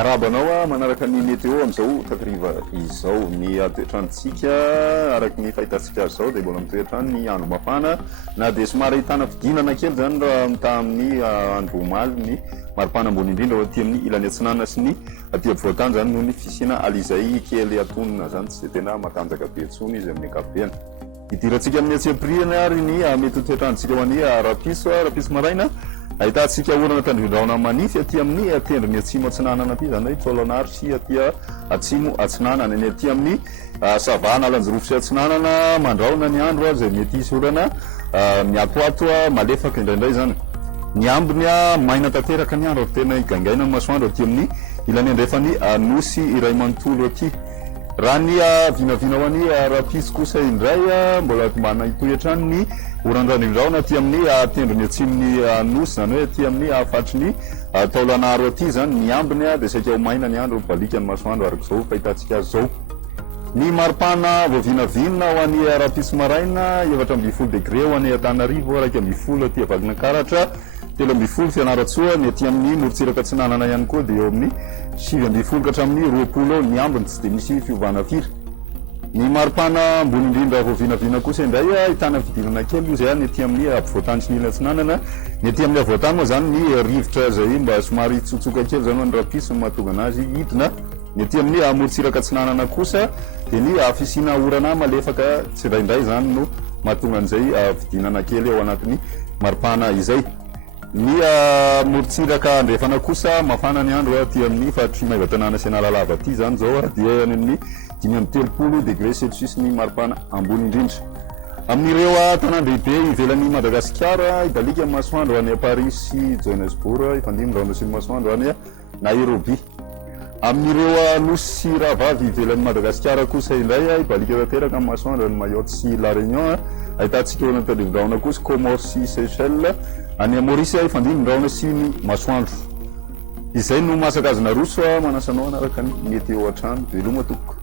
miarabanao manaraka ny météo amizao takriva izao ny toetrandrotsika araky ny fahitantsika azy zao dia mbola mitoetrany ny andro mafana na dia somary ahitana fidinana kely zany raha mita amin'ny andro omaly ny maripana ambony indrindra ao aty amin'ny ilany atsinana sy ny aty ampovoatany zany noho ny fisina alizay kely atonina zany tsy dia tena matanjaka be intsony izy amin'ny ankapobeny. Idirantsika amin'ny atsy-apriany ary ny mety toetrandrotsika ho any rapiso maraina ahitantsika orana tandrindraona manify aty amin'ny tendrony atsimo atsinanana aty zany hoe Tsolonary sy aty atsimo atsinanana ny aty amin'ny savana alanjorofo sy atsinanana mandraona ny andro zay mety hisy orana miatoato malefaka indraindray zany. Ny ambiny maina tanteraka ny andro ary tena igangaina ny masoandro aty amin'ny ilany andrefany nosy iray manontolo aty. Raha ny vinavina ho any rapiso kosa indray mbola mana hitoetrany ny oran-drandrindraona aty amin'ny tendrony atsimony nosy zany hoe aty amin'ny fatry ny Taolanaro aty zany ny ambiny dia saika ho maina ny andro mibalika ny masoandro araka izao fahitantsika azy zao. Ny maripana voavinavina ho any rapiso maraina 17 degré ho any Antananarivo, 20 aty Avalinan-karatra, 13 Fianaratsoa, ny aty amin'ny morontsiraka atsinanana ihany koa dia eo amin'ny 7 ka hatramin'ny 20 ny ambiny tsy dia misy fiovana firy. Ny maripana ambony indrindra voavinavina kosa indray ahitana fidinana kely izy ny aty amin'ny ampovoatany sy ny ilany atsinanana. Ny aty amin'ny avoatany moa zany ny rivotra zay mba somary tsotsoka kely zany ny rapiso no mahatonga anazy hidina. Ny aty amin'ny morontsiraka atsinanana kosa dia ny fisina orana malefaka tsiraindray zany no mahatonga an'izay fidinana kely ao anatin'ny maripana izay. Ny morontsiraka andrefana kosa mafana ny andro aty amin'ny faritry maivatanàna sy analalava aty zany zao dia any amin'ny 5 degré celsius ny maripana ambony indrindra. Amin'ireo tanàn-dehibe ivelan'ny Madagasikara idalika amin'ny masoandro any Paris sy Johannesburg, ifandimby raona sy ny masoandro any Nairobi. Amin'ireo nosy sy rahavavy ivelan'ny Madagasikara kosa indray ibalika tanteraka amin'ny masoandro any Mayotte sy La Réunion. Ahitantsika eo tandrindravona kosa Comores sy Seychelles, any Maurice ifandimby sy ny masoandro. Izay no masaka azona roso manasanao anaraka ny météo an-trano veloma tompoko.